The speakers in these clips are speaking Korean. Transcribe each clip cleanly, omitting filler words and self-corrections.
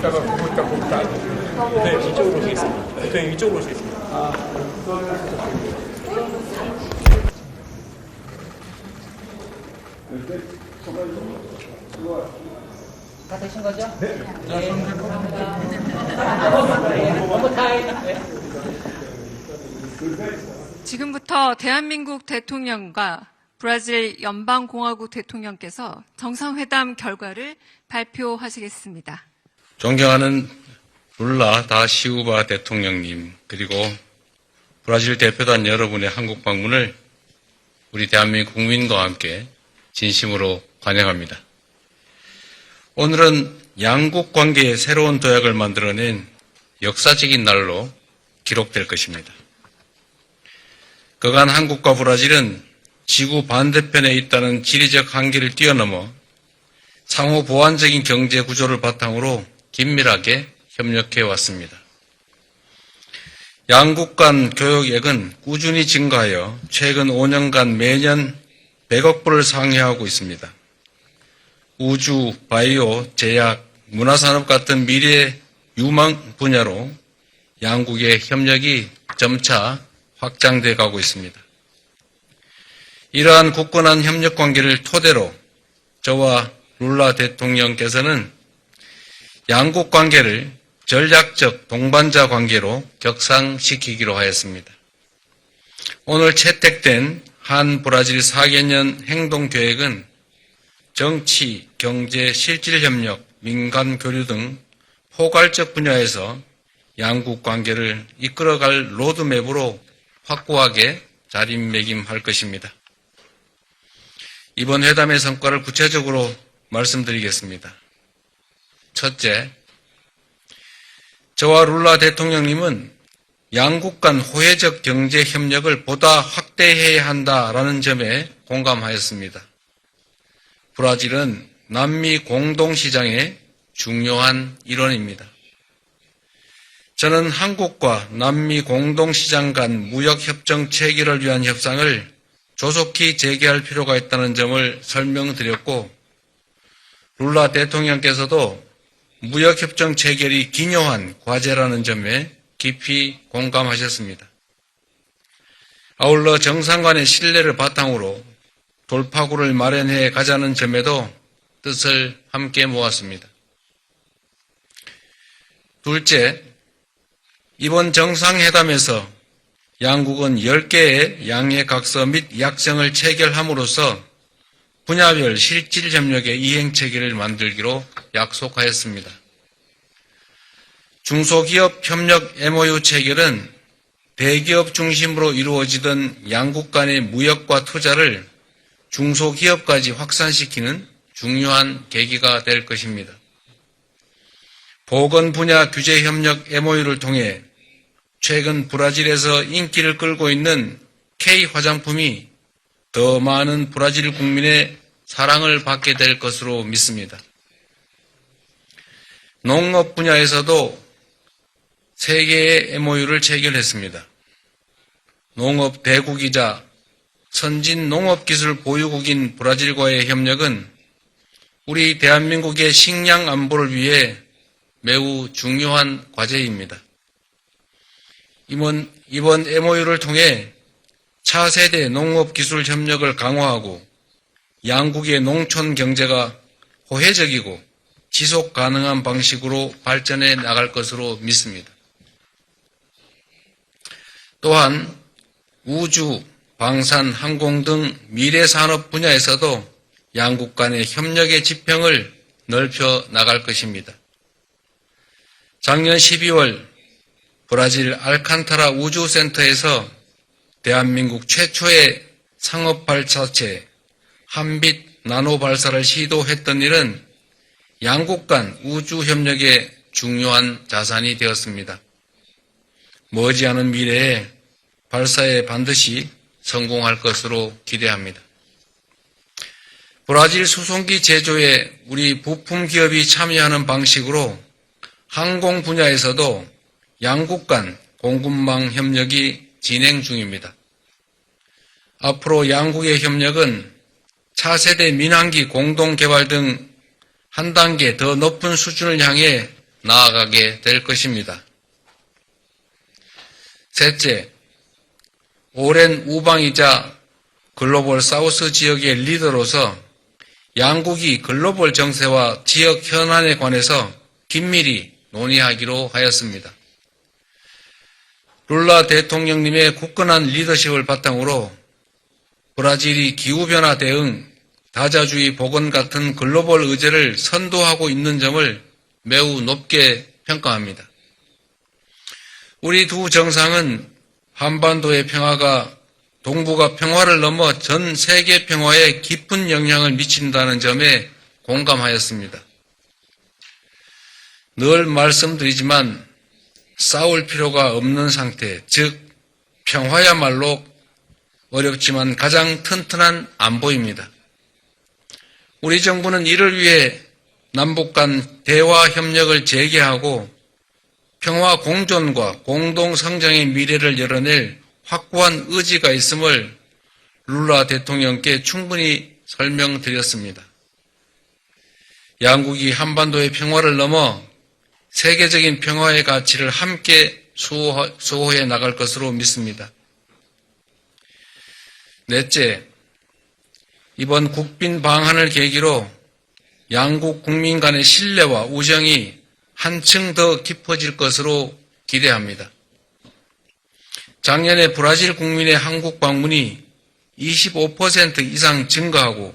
있다가 보고 있다 보고 있다. 대표님 이쪽으로 오시겠습니다. 대표님 이쪽으로 오시겠습니다. 다 되신 거죠? 네. 지금부터 대한민국 대통령과 브라질 연방공화국 대통령께서 정상회담 결과를 발표하시겠습니다. 존경하는 룰라 다 시우바 대통령님, 그리고 브라질 대표단 여러분의 한국 방문을 우리 대한민국 국민과 함께 진심으로 환영합니다. 오늘은 양국 관계의 새로운 도약을 만들어낸 역사적인 날로 기록될 것입니다. 그간 한국과 브라질은 지구 반대편에 있다는 지리적 한계를 뛰어넘어 상호 보완적인 경제 구조를 바탕으로 긴밀하게 협력해 왔습니다. 양국 간 교역액은 꾸준히 증가하여 최근 5년간 매년 100억 불을 상회하고 있습니다. 우주, 바이오, 제약, 문화산업 같은 미래 유망 분야로 양국의 협력이 점차 확장돼 가고 있습니다. 이러한 굳건한 협력 관계를 토대로 저와 룰라 대통령께서는 양국 관계를 전략적 동반자 관계로 격상시키기로 하였습니다. 오늘 채택된 한 브라질 4개년 행동계획은 정치, 경제, 실질협력, 민간 교류 등 포괄적 분야에서 양국 관계를 이끌어갈 로드맵으로 확고하게 자리매김할 것입니다. 이번 회담의 성과를 구체적으로 말씀드리겠습니다. 첫째, 저와 룰라 대통령님은 양국 간 호혜적 경제 협력을 보다 확대해야 한다라는 점에 공감하였습니다. 브라질은 남미 공동시장의 중요한 일원입니다. 저는 한국과 남미 공동시장 간 무역협정 체결을 위한 협상을 조속히 재개할 필요가 있다는 점을 설명드렸고, 룰라 대통령께서도 무역협정 체결이 기묘한 과제라는 점에 깊이 공감하셨습니다. 아울러 정상 간의 신뢰를 바탕으로 돌파구를 마련해 가자는 점에도 뜻을 함께 모았습니다. 둘째, 이번 정상회담에서 양국은 10개의 양해각서 및 약정을 체결함으로써 분야별 실질협력의 이행체계를 만들기로 약속하였습니다. 중소기업 협력 MOU 체결은 대기업 중심으로 이루어지던 양국 간의 무역과 투자를 중소기업까지 확산시키는 중요한 계기가 될 것입니다. 보건 분야 규제협력 MOU를 통해 최근 브라질에서 인기를 끌고 있는 K 화장품이 더 많은 브라질 국민의 사랑을 받게 될 것으로 믿습니다. 농업 분야에서도 3개의 MOU를 체결했습니다. 농업 대국이자 선진 농업기술 보유국인 브라질과의 협력은 우리 대한민국의 식량 안보를 위해 매우 중요한 과제입니다. 이번 MOU를 통해 차세대 농업기술 협력을 강화하고 양국의 농촌 경제가 호혜적이고 지속 가능한 방식으로 발전해 나갈 것으로 믿습니다. 또한 우주, 방산, 항공 등 미래산업 분야에서도 양국 간의 협력의 지평을 넓혀 나갈 것입니다. 작년 12월 브라질 알칸타라 우주센터에서 대한민국 최초의 상업 발사체 한빛 나노 발사를 시도했던 일은 양국 간 우주 협력의 중요한 자산이 되었습니다. 머지않은 미래에 발사에 반드시 성공할 것으로 기대합니다. 브라질 수송기 제조에 우리 부품 기업이 참여하는 방식으로 항공 분야에서도 양국 간 공급망 협력이 진행 중입니다. 앞으로 양국의 협력은 차세대 민항기 공동개발 등 한 단계 더 높은 수준을 향해 나아가게 될 것입니다. 셋째, 오랜 우방이자 글로벌 사우스 지역의 리더로서 양국이 글로벌 정세와 지역 현안에 관해서 긴밀히 논의하기로 하였습니다. 룰라 대통령님의 굳건한 리더십을 바탕으로 브라질이 기후변화 대응, 다자주의 복원 같은 글로벌 의제를 선도하고 있는 점을 매우 높게 평가합니다. 우리 두 정상은 한반도의 평화가 동북아 평화를 넘어 전 세계 평화에 깊은 영향을 미친다는 점에 공감하였습니다. 늘 말씀드리지만 싸울 필요가 없는 상태, 즉 평화야말로 어렵지만 가장 튼튼한 안보입니다. 우리 정부는 이를 위해 남북 간 대화 협력을 재개하고 평화 공존과 공동 성장의 미래를 열어낼 확고한 의지가 있음을 룰라 대통령께 충분히 설명드렸습니다. 양국이 한반도의 평화를 넘어 세계적인 평화의 가치를 함께 수호해 나갈 것으로 믿습니다. 넷째, 이번 국빈 방한을 계기로 양국 국민 간의 신뢰와 우정이 한층 더 깊어질 것으로 기대합니다. 작년에 브라질 국민의 한국 방문이 25% 이상 증가하고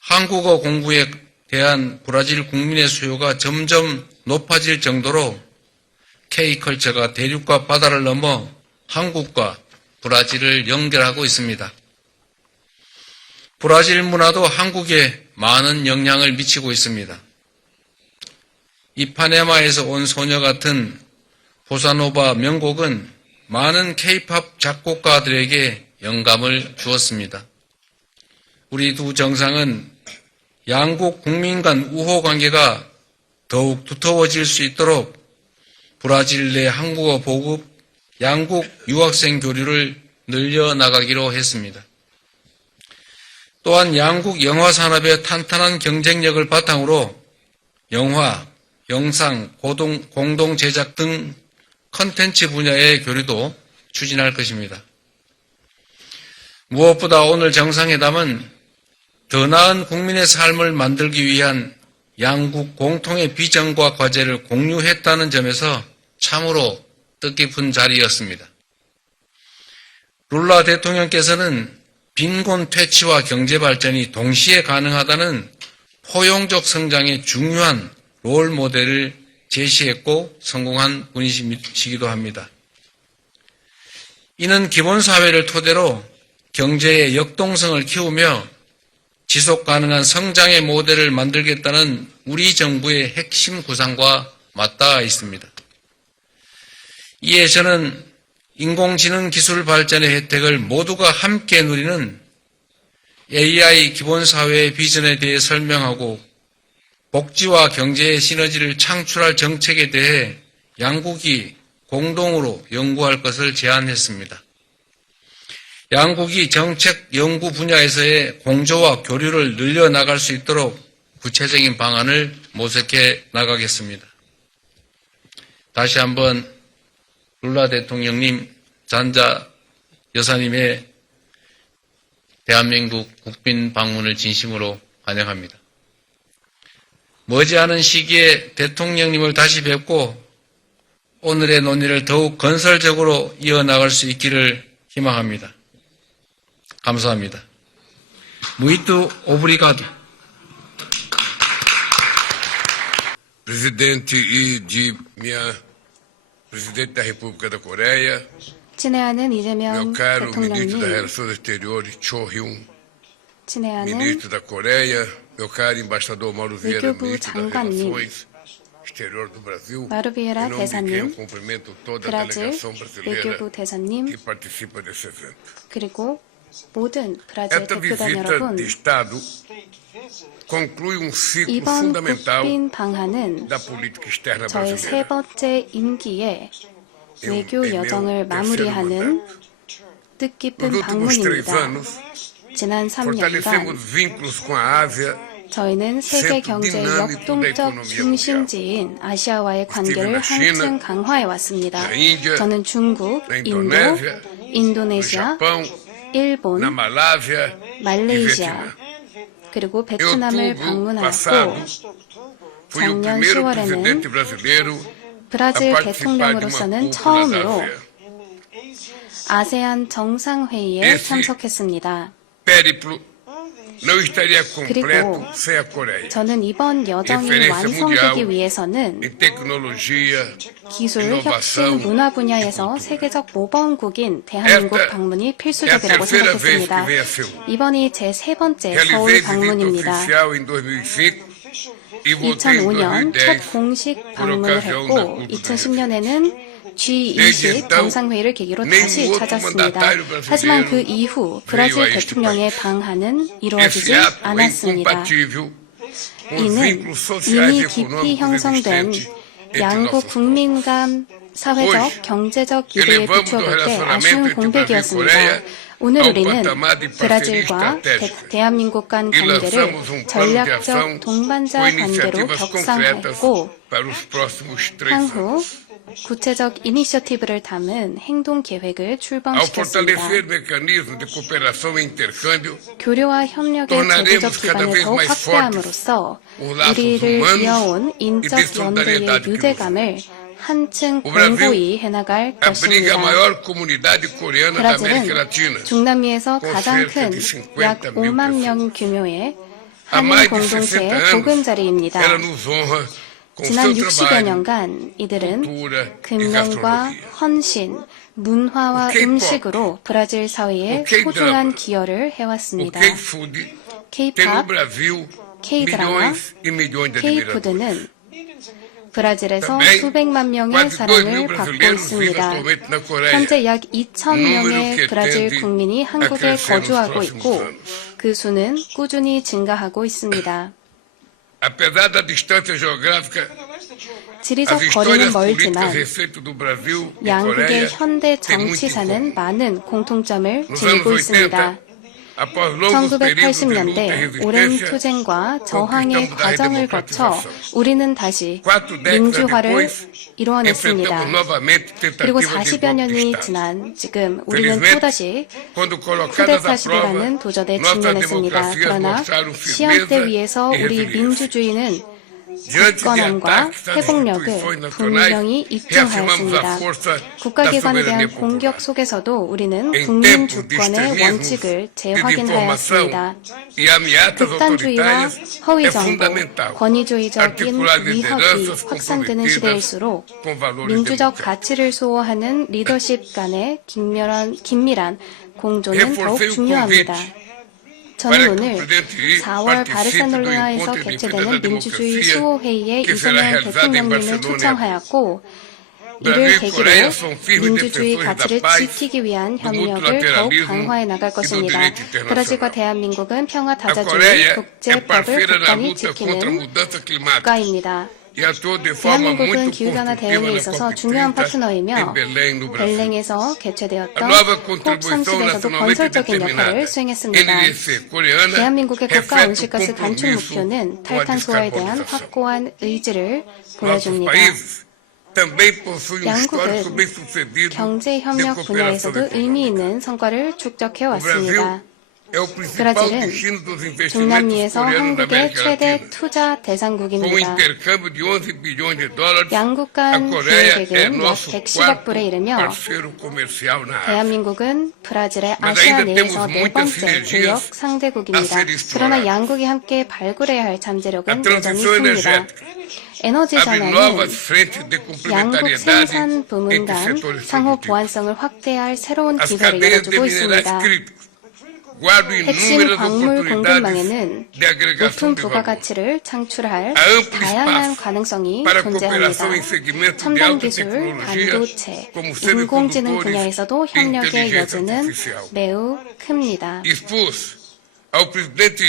한국어 공부에 대한 브라질 국민의 수요가 점점 높아질 정도로 K컬처가 대륙과 바다를 넘어 한국과 브라질을 연결하고 있습니다. 브라질 문화도 한국에 많은 영향을 미치고 있습니다. 이파네마에서 온 소녀 같은 보사노바 명곡은 많은 K-팝 작곡가들에게 영감을 주었습니다. 우리 두 정상은 양국 국민 간 우호 관계가 더욱 두터워질 수 있도록 브라질 내 한국어 보급, 양국 유학생 교류를 늘려나가기로 했습니다. 또한 양국 영화 산업의 탄탄한 경쟁력을 바탕으로 영화, 영상, 공동 제작 등 컨텐츠 분야의 교류도 추진할 것입니다. 무엇보다 오늘 정상회담은 더 나은 국민의 삶을 만들기 위한 양국 공통의 비전과 과제를 공유했다는 점에서 참으로 뜻깊은 자리였습니다. 룰라 대통령께서는 빈곤 퇴치와 경제 발전이 동시에 가능하다는 포용적 성장의 중요한 롤 모델을 제시했고 성공한 분이시기도 합니다. 이는 기본사회를 토대로 경제의 역동성을 키우며 지속 가능한 성장의 모델을 만들겠다는 우리 정부의 핵심 구상과 맞닿아 있습니다. 이에 저는 인공지능 기술 발전의 혜택을 모두가 함께 누리는 AI 기본사회의 비전에 대해 설명하고 복지와 경제의 시너지를 창출할 정책에 대해 양국이 공동으로 연구할 것을 제안했습니다. 양국이 정책 연구 분야에서의 공조와 교류를 늘려나갈 수 있도록 구체적인 방안을 모색해 나가겠습니다. 다시 한번 룰라 대통령님, 잔자 여사님의 대한민국 국빈 방문을 진심으로 환영합니다. 머지않은 시기에 대통령님을 다시 뵙고 오늘의 논의를 더욱 건설적으로 이어나갈 수 있기를 희망합니다. 감사합니다. Muito obrigado. Presidente e de minha Presidente da República da Coreia, 친애하는 meu 이재명 caro ministro das 대통령님, Relações Exteriores Cho Hyun, 친애하는 ministro da Coreia, meu caro embaixador Mauro Vieira, 외교부 ministro das 장관님, Relações Exteriores do Brasil, 마루 비에라 em nome de quem eu 대사님, cumprimento toda a 브라질 delegação brasileira 외교부 대사님, que participa desse evento. 그리고 모든 브라질 Esta 대표단 visita 여러분, de Estado conclui um ciclo 이번 fundamental 국빈 방한은 da política externa 저의 세 brasileira. 번째 임기의 외교 Em meu 여정을 terceiro 마무리하는 mandato. 뜻깊은 Nos últimos 3 방문입니다. anos, 지난 3년간 fortalecemos vínculos com a Ásia 저희는 세계 Centro 경제의 dinâmico da 역동적 economia 중심지인 아시아와의 관계를 na China, 한층 강화해 왔습니다. na Índia, 저는 중국, na 인도, Indonésia, no 인도네시아, Japão, na 일본, Malásia e 말레이시아, Vietnã. 그리고 Em 베트남을 outubro passado, 방문하고 fui o 작년 primeiro 10월에는 presidente brasileiro a 브라질 participar de uma 대통령으로서는 cúpula da 처음으로 ASEAN. 아세안 정상회의에 Esse 참석했습니다. périplo não estaria 그리고 completo sem a Coreia. 저는 이번 여정이 Referência 완성되기 mundial 위해서는 em tecnologia, 기술, inovação 혁신, 문화 e 분야에서 cultura. 세계적 모범국인 대한민국 Esta 방문이 É a 필수적이라고 terceira vez que 생각했습니다. venho a Seul. 이번이 제 세 번째 서울 Realizei visita 방문입니다. oficial em 2005 e voltei em 2005년 2010 첫 공식 por 방문을 ocasião da 했고 Cúpula. 2010년에는 G20 Desde então, 정상회의를 계기로 nenhum 다시 outro 찾았습니다. mandatário brasileiro 하지만 그 이후 브라질 veio a este 대통령의 país. 방한은 Esse 이루어지지 ato é 않았습니다. incompatível com os 이는 vínculos sociais 이미 e 깊이 econômicos 형성된 existentes entre 양국 nossos 국민 간 사회적, Hoje, 경제적 유대에 elevamos 비춰볼 o 때 relacionamento 아쉬운 entre 공백이었습니다. Brasil e Coreia 오늘 ao 우리는 patamar de parceria 브라질과 estratégica 대한민국 간 e 관계를 lançamos um plano de 전략적 ação 동반자 com 관계로 iniciativas concretas 격상했고 para os próximos 3 향후 anos. 구체적 이니셔티브를 담은 행동 계획을 Ao 출범시켰습니다. fortalecer mecanismos de cooperação e intercâmbio, 교류와 협력의 tornaremos 제도적 cada 기반을 vez 더욱 mais 확대함으로써 os laços 우리를 humanos 이어온 e de 인적 연대의 solidariedade que 유대감을 한층 O Brasil 공고히 해나갈 abriga a 것입니다. maior comunidade coreana da América Latina. 브라질은 중남미에서 con 가장 cerca 큰 de 50 약 mil 5만 pessoas. 명 규모의 Há 한인 mais de 60 공동체의 anos, 보금자리입니다. ela nos honra com 지난 seu 60여 trabalho, 년간 이들은 cultura e 근면과 gastronomia. 헌신, 문화와 o K-pop, 음식으로 브라질 사회에 o K-drama, 소중한 기여를 O 해왔습니다. K-food tem no K-pop, Brasil K-drama, milhões e milhões de admiradores. K-푸드는 브라질에서 Também, 수백만 명의 quase 2 사랑을 mil 받고 brasileiros vivem 있습니다. atualmente na Coreia. 현재 약 2,000명의 número que 브라질 tende 국민이 a 한국에 crescer nos 거주하고 próximos 있고 anos. 그 수는 꾸준히 증가하고 있습니다. Apesar da distância geográfica, 지리적 as 거리는 histórias políticas 멀지만 recentes do Brasil e 양국의 Coreia 현대 têm muito em 정치사는 comum. 많은 공통점을 Nos anos 지니고 80, 있습니다. após longos períodos de luta e 1980년대 오랜 resistência, 투쟁과 저항의 conquistamos a 과정을 거쳐 redemocratização. 우리는 다시 4 décadas 민주화를 depois, 이루어냈습니다. enfrentamos novamente 그리고 tentativas de 40여 년이 golpe de Estado. 지난 지금 우리는 Felizmente, 또다시 quando colocadas 쿠데타 à prova, 시대라는 도전에 nossas 직면했습니다. democracias 그러나 mostraram 시험대 firmeza 위에서 e 우리 resiliência. 민주주의는 Diante de 굳건함과 ataques às 회복력을 instituições nacionais, 분명히 reafirmamos a 입증하였습니다. força 국가기관에 da 대한 soberania 공격 popular. 속에서도 우리는 Em 국민 tempos de 주권의 extremismo, 원칙을 de 재확인하였습니다. desinformação e ameaças 극단주의와 autoritárias, é 허위정보, fundamental 권위주의적인 articular 위협이 lideranças 확산되는 comprometidas 시대일수록 com valores 민주적 democráticos. 가치를 수호하는 리더십 간의 긴밀한 공조는 더욱 Reforcei o 중요합니다. convite 저는 para que o 오늘 presidente Xi 4월 participe do 바르셀로나에서 encontro de defesa 개최되는 da 민주주의 democracia 수호회의에 que será 이재명 realizado em 대통령님을 Barcelona. 초청하였고 이를 Brasil e 계기로 Coreia são firmes 민주주의 defensores 가치를 da paz, 지키기 위한 do 협력을 더욱 multilateralismo 강화해 나갈 e do 것입니다. direito internacional. 브라질과 대한민국은 평화 A 다자주의, Coreia é 국제법을 parceira na 굳건히 luta contra a 지키는 mudança climática 국가입니다. e atua de forma 대한민국은 muito 기후변화 construtiva 대응에 na 있어서 COP30 중요한 파트너이며 em Belém, no Brasil. 벨랭에서 A 개최되었던 nova contribuição COP30에서도 nacionalmente 건설적인 determinada 역할을 수행했습니다. NDC coreana 대한민국의 국가 reflete o 온실가스 간축 compromisso 목표는 com a 탈탄소화에 대한 descarbonização. 확고한 의지를 Nossos 보여줍니다. países também possuem um histórico 양국은 bem-sucedido 경제 de 협력 cooperação 분야에서도 의미 econômica. 있는 성과를 축적해 O Brasil 왔습니다. é o principal 브라질은 destino dos investimentos 중남미에서 coreanos da 한국의 América 최대 Latina. 투자 Com o 대상국입니다. intercâmbio de 11 bilhões de dólares, 양국 a 간 Coreia é 기획액은 약 nosso 110억 quarto 불에 이르며 parceiro comercial na Ásia. 대한민국은 브라질의 Mas 아시아 ainda 내에서 temos 네 muitas 번째 sinergias 무역 a 상대국입니다. ser 그러나 exploradas. 양국이 함께 발굴해야 할 잠재력은 A 여전히 transição 있습니다. energética 에너지 abre 전환은 novas frentes de 양국 complementariedade 생산 부문 entre 간 setores 상호 produtivos. 보완성을 확대해야 할 새로운 As 기회를 cadeias de 열어주고 minerais 있습니다. críticos guardam 핵심 inúmeras 광물 oportunidades 공급망에는 de agregação 높은 de valor. 부가가치를 창출할 Há amplo 다양한 espaço 가능성이 para 존재합니다. cooperação em segmentos de 첨단 alta 기술, tecnologia, 반도체, como 인공지능 semicondutores 분야에서도 e 협력의 inteligência 여지는 artificial. 매우 큽니다. Expus ao presidente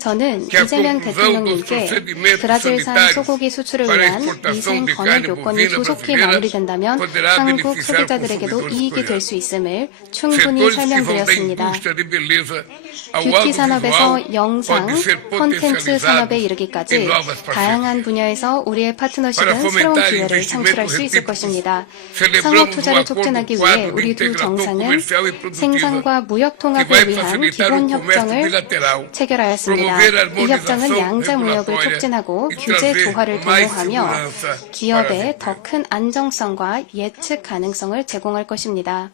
저는 que a 이재명 conclusão dos 대통령님께 procedimentos 브라질산 sanitários 소고기 수출을 para a 위한 exportação 위생 de 검역 carne 요건이 bovina 조속히 brasileira 마무리된다면 poderá 한국 beneficiar 소비자들에게도 consumidores 이익이 될 coreanos. 수 있음을 충분히 Setores que vão da 설명드렸습니다. indústria de beleza ao 뷰티 산업에서 audiovisual 영상, pode ser 콘텐츠 potencializado 산업에 em 이르기까지 novas 다양한 parcerias. 분야에서 우리의 Para 파트너십은 새로운 fomentar 기회를 창출할 investimentos 수 있을 recíprocos, 것입니다. celebramos 상업 um 투자를 acordo 촉진하기 위해 quadro de 우리 두 integração 정상은 comercial e produtiva 생산과 무역 que 통합을 vai 위한 facilitar 기본 o comércio 협정을 bilateral, 체결하였습니다. promover a 이 협정은 harmonização 양자 무역을 regulatória 촉진하고 e 규제 trazer 도화를 mais 도모하며 segurança para 기업에 as 더 큰 안정성과 예측 가능성을 제공할 것입니다.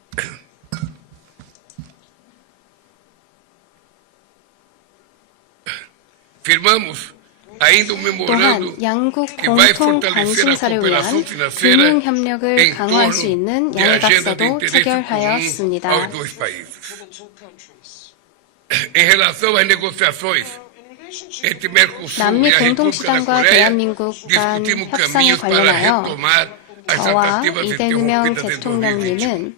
Firmamos ainda um memorando 또한 양국 que vai 공통 fortalecer a 관심사를 위한 cooperação financeira 금융 협력을 em 강화할 수 torno 있는 de agenda de 양각서도 interesse comum 체결하였습니다. aos dois países. Em relação às negociações entre Mercosul 남미 e a República da 공동시장과 Coreia, 대한민국 간 discutimos 협상에 caminhos para 관련하여 retomar as 저와 tratativas 이재명 interrompidas em 2020. 대통령님은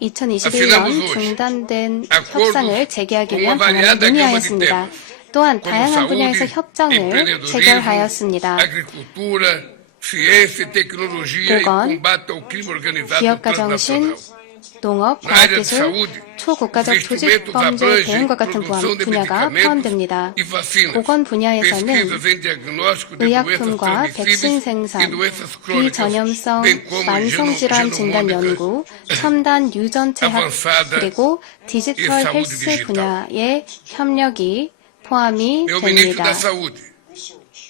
2021년 중단된 협상을 재개하기 위한 방안을 논의하였습니다. 또한 como 다양한 분야에서 saúde, 협정을 empreendedorismo, 체결하였습니다. agricultura, ciência e tecnologia e 보건, combate ao crime organizado 기업가 정신, transnacional. 농업, Na área de 과학기술, saúde, 초국가적 os 조직 instrumentos 범죄 abrangem 대응과 같은 produção de 분야가 medicamentos 포함됩니다. e vacinas, 보건 분야에서는 pesquisas em diagnóstico de doenças 의약품과 백신 transmissíveis 생산, e doenças crônicas, 비전염성 bem como 만성질환 진단 genomônica 연구, 첨단 유전체학, avançada 그리고 e 디지털 saúde 헬스 digital. 분야의 협력이 포함이 Meu ministro 됩니다. da Saúde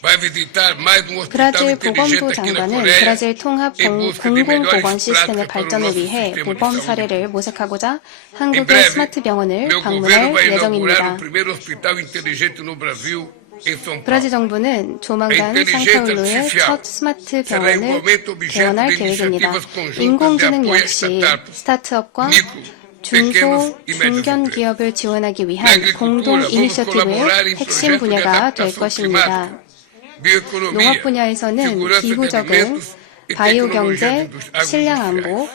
vai visitar mais um hospital 브라질 inteligente 보건부 aqui na 장관은 Coreia 브라질 통합 em busca de melhores 공공보건 시스템의 práticas para o 발전을 nosso 위해 sistema de 모범 saúde. 사례를 모색하고자 Em 한국의 breve, 스마트 병원을 meu governo 방문할 vai inaugurar 예정입니다. o primeiro hospital inteligente no Brasil, em São Paulo. 브라질 정부는 조만간 상파울루의 첫 스마트 병원을 개원할 계획입니다. 인공지능 역시 스타트업과 중소, 중견 기업을 지원하기 위한 공동 이니셔티브의 핵심 분야가 될 것입니다. 농업 분야에서는 기후 적응, 바이오 경제, 식량 안보,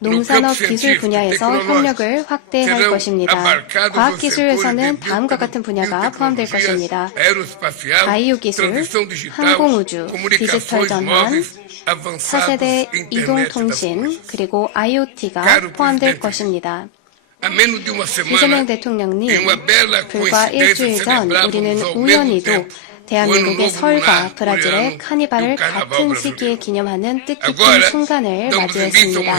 농산업 기술 분야에서 협력을 확대할 것입니다. 과학 기술에서는 다음과 같은 분야가 포함될 것입니다. 바이오 기술, 항공우주, 디지털 전환, 4세대 이동통신, 그리고 IoT가 포함될 것입니다. 이재명 대통령님, 불과 일주일 전 우리는 우연히도 대한민국의 설과 브라질의 카니발을 같은 시기에 기념하는 뜻깊은 순간을 마주했습니다.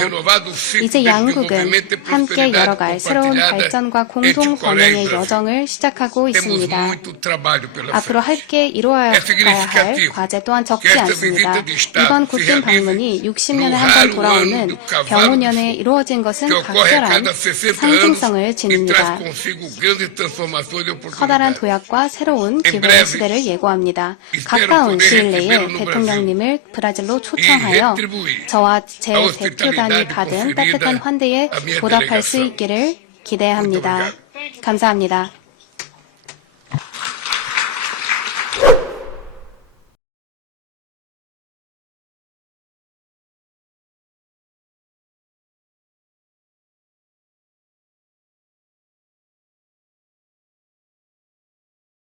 이제 양국은 함께 열어갈 새로운 발전과 공동 번영의 여정을 시작하고 있습니다. 앞으로 함께 이루어가야 할 과제 또한 적지 않습니다. 이번 국빈 방문이 60년에 한 번 돌아오는 병오년에 이루어진 것은 각별한 상징성을 지닙니다. 커다란 도약과 새로운 기회의 시대를 예고합니다. 가까운 시일 내에 대통령님을 브라질로 초청하여 저와 제 대표단이 받은 따뜻한 환대에 보답할 수 있기를 기대합니다. 감사합니다.